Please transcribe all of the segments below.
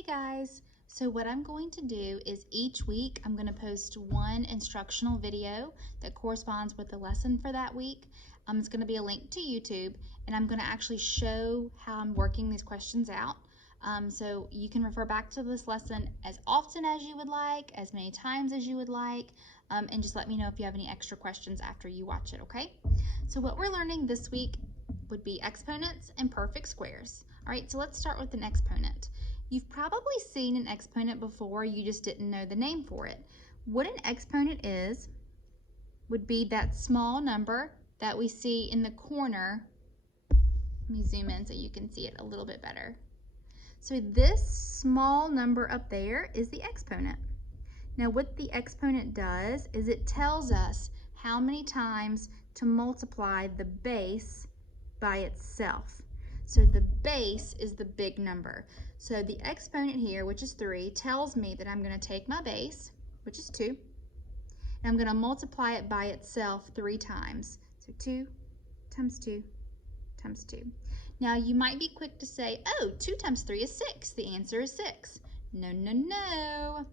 Hey guys, so what I'm going to do is each week I'm going to post one instructional video that corresponds with the lesson for that week. It's going to be a link to YouTube, and I'm going to actually show how I'm working these questions out. So you can refer back to this lesson as often as you would like, as many times as you would like, and just let me know if you have any extra questions after you watch it, okay? So what we're learning this week would be exponents and perfect squares. All right, so let's start with an exponent. You've probably seen an exponent before, you just didn't know the name for it. What an exponent is would be that small number that we see in the corner. Let me zoom in so you can see it a little bit better. So this small number up there is the exponent. Now what the exponent does is it tells us how many times to multiply the base by itself. So the base is the big number. So the exponent here, which is 3, tells me that I'm going to take my base, which is 2, and I'm going to multiply it by itself 3 times. So 2 times 2 times 2. Now you might be quick to say, oh, 2 times 3 is 6. The answer is 6. No, no, no.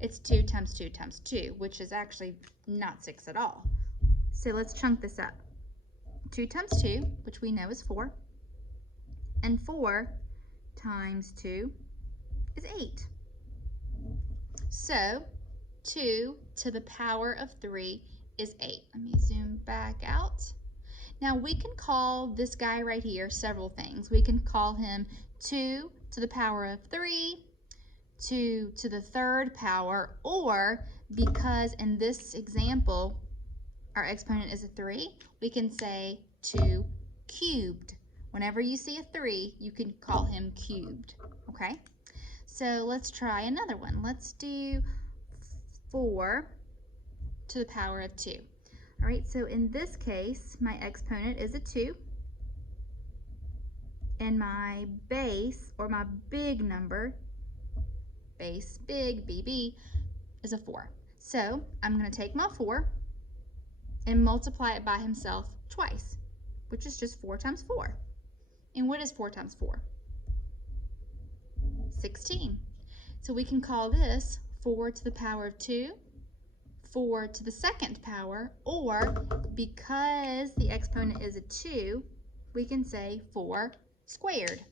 It's 2 times 2 times 2, which is actually not 6 at all. So let's chunk this up. 2 times 2, which we know is 4. And 4 times 2 is 8. So 2 to the power of 3 is 8. Let me zoom back out. Now we can call this guy right here several things. We can call him 2 to the power of 3, 2 to the third power, or because in this example our exponent is a 3, we can say 2 cubed. Whenever you see a 3, you can call him cubed, okay? So let's try another one. Let's do 4 to the power of 2. All right, so in this case, my exponent is a 2, and my base, or my big number, base big, BB, is a 4. So I'm going to take my 4 and multiply it by himself twice, which is just 4 times 4. And what is 4 times 4? 16. So we can call this 4 to the power of 2, 4 to the second power, or because the exponent is a 2, we can say 4 squared.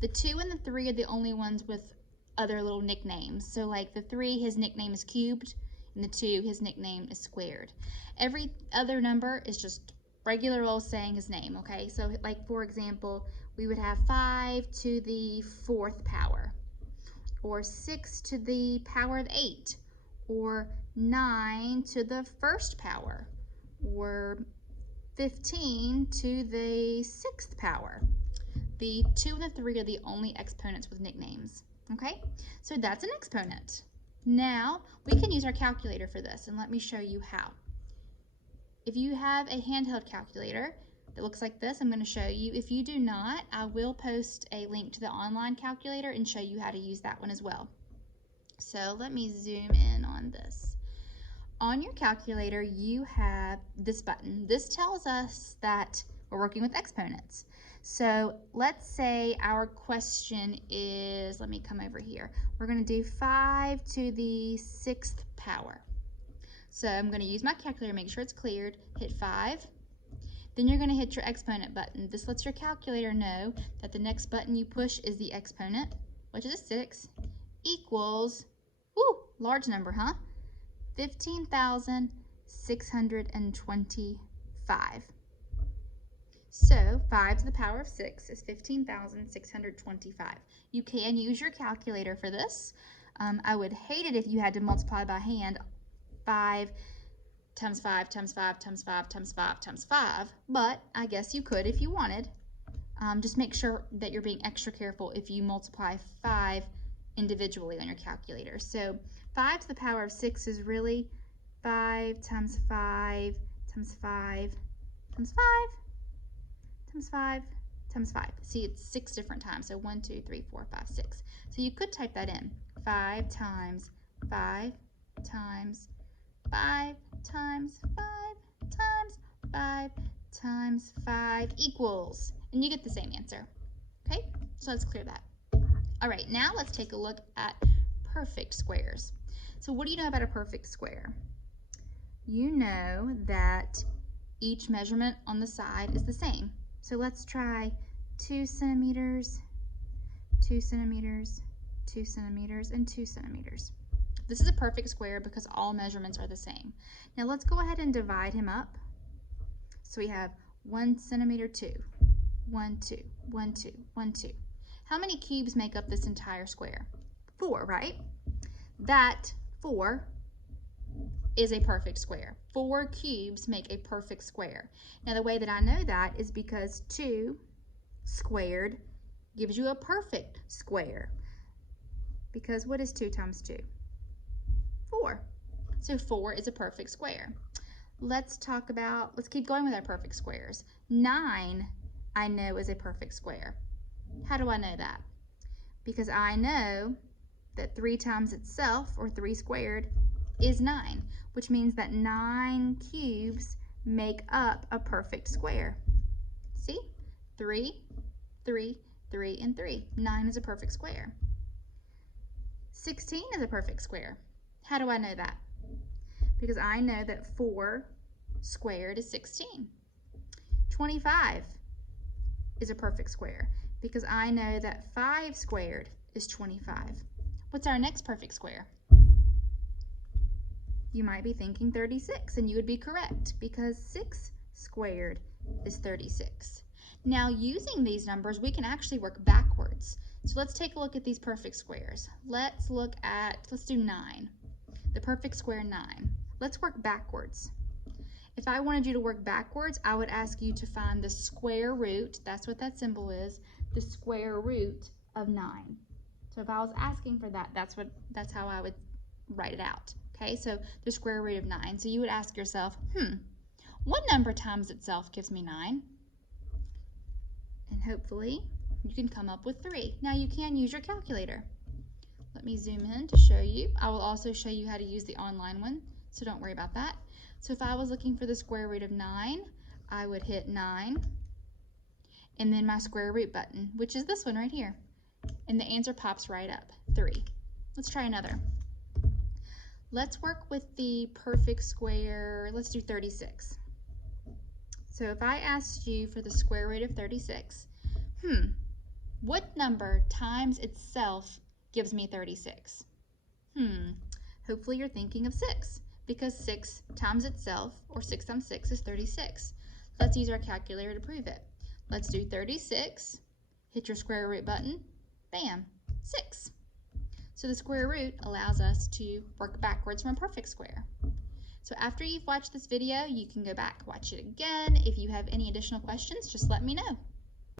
The 2 and the 3 are the only ones with other little nicknames. So like the 3, his nickname is cubed, and the 2, his nickname is squared. Every other number is just regular old saying his name, okay? So like for example, we would have 5 to the 4th power, or 6 to the power of 8, or 9 to the 1st power, or 15 to the 6th power. The 2 and the 3 are the only exponents with nicknames, okay? So that's an exponent. Now we can use our calculator for this, and let me show you how. If you have a handheld calculator that looks like this, I'm going to show you. If you do not, I will post a link to the online calculator and show you how to use that one as well. So let me zoom in on this. On your calculator, you have this button. This tells us that we're working with exponents. So let's say our question is, let me come over here. We're going to do 5 to the 6th power. So I'm going to use my calculator, make sure it's cleared, hit 5. Then you're going to hit your exponent button. This lets your calculator know that the next button you push is the exponent, which is a 6, equals, ooh, large number, huh? 15,625. So 5 to the power of 6 is 15,625. You can use your calculator for this. I would hate it if you had to multiply by hand 5 times 5 times 5 times 5 times 5 times 5, but I guess you could if you wanted. Just make sure that you're being extra careful if you multiply 5 individually on your calculator. So 5 to the power of 6 is really 5 times 5 times 5 times 5 times 5 times 5. See, it's 6 different times. So 1, 2, 3, 4, 5, 6. So you could type that in. 5 times 5 times 5 times 5 times 5 times 5 equals, and you get the same answer. Okay, so let's clear that. All right, now let's take a look at perfect squares. So what do you know about a perfect square? You know that each measurement on the side is the same. So let's try 2 centimeters, 2 centimeters, 2 centimeters, and 2 centimeters. This is a perfect square because all measurements are the same. Now let's go ahead and divide him up. So we have 1 centimeter, 2, 1, 2, 1, 2, 1, 2. How many cubes make up this entire square? 4, right? That 4 is a perfect square. 4 cubes make a perfect square. Now the way that I know that is because 2 squared gives you a perfect square. Because what is 2 times 2? 4. So 4 is a perfect square. Let's keep going with our perfect squares. 9 I know is a perfect square. How do I know that? Because I know that 3 times itself, or 3 squared, is 9, which means that 9 cubes make up a perfect square. See? 3, 3, 3, and 3. 9 is a perfect square. 16 is a perfect square. How do I know that? Because I know that 4 squared is 16. 25 is a perfect square because I know that 5 squared is 25. What's our next perfect square? You might be thinking 36, and you would be correct because 6 squared is 36. Now using these numbers, we can actually work backwards. So let's take a look at these perfect squares. Let's do 9. The perfect square 9. Let's work backwards. If I wanted you to work backwards, I would ask you to find the square root, that's what that symbol is, the square root of 9. So if I was asking for that, that's how I would write it out. Okay, so the square root of 9. So you would ask yourself, what number times itself gives me 9? And hopefully you can come up with 3. Now you can use your calculator. Let me zoom in to show you. I will also show you how to use the online one, so don't worry about that. So if I was looking for the square root of 9, I would hit 9 and then my square root button, which is this one right here. And the answer pops right up, 3. Let's try another. Let's work with the perfect square. Let's do 36. So if I asked you for the square root of 36, what number times itself gives me 36? Hopefully you're thinking of 6, because 6 times itself, or 6 times 6, is 36. Let's use our calculator to prove it. Let's do 36, hit your square root button, bam, 6. So the square root allows us to work backwards from a perfect square. So after you've watched this video, you can go back, watch it again. If you have any additional questions, just let me know.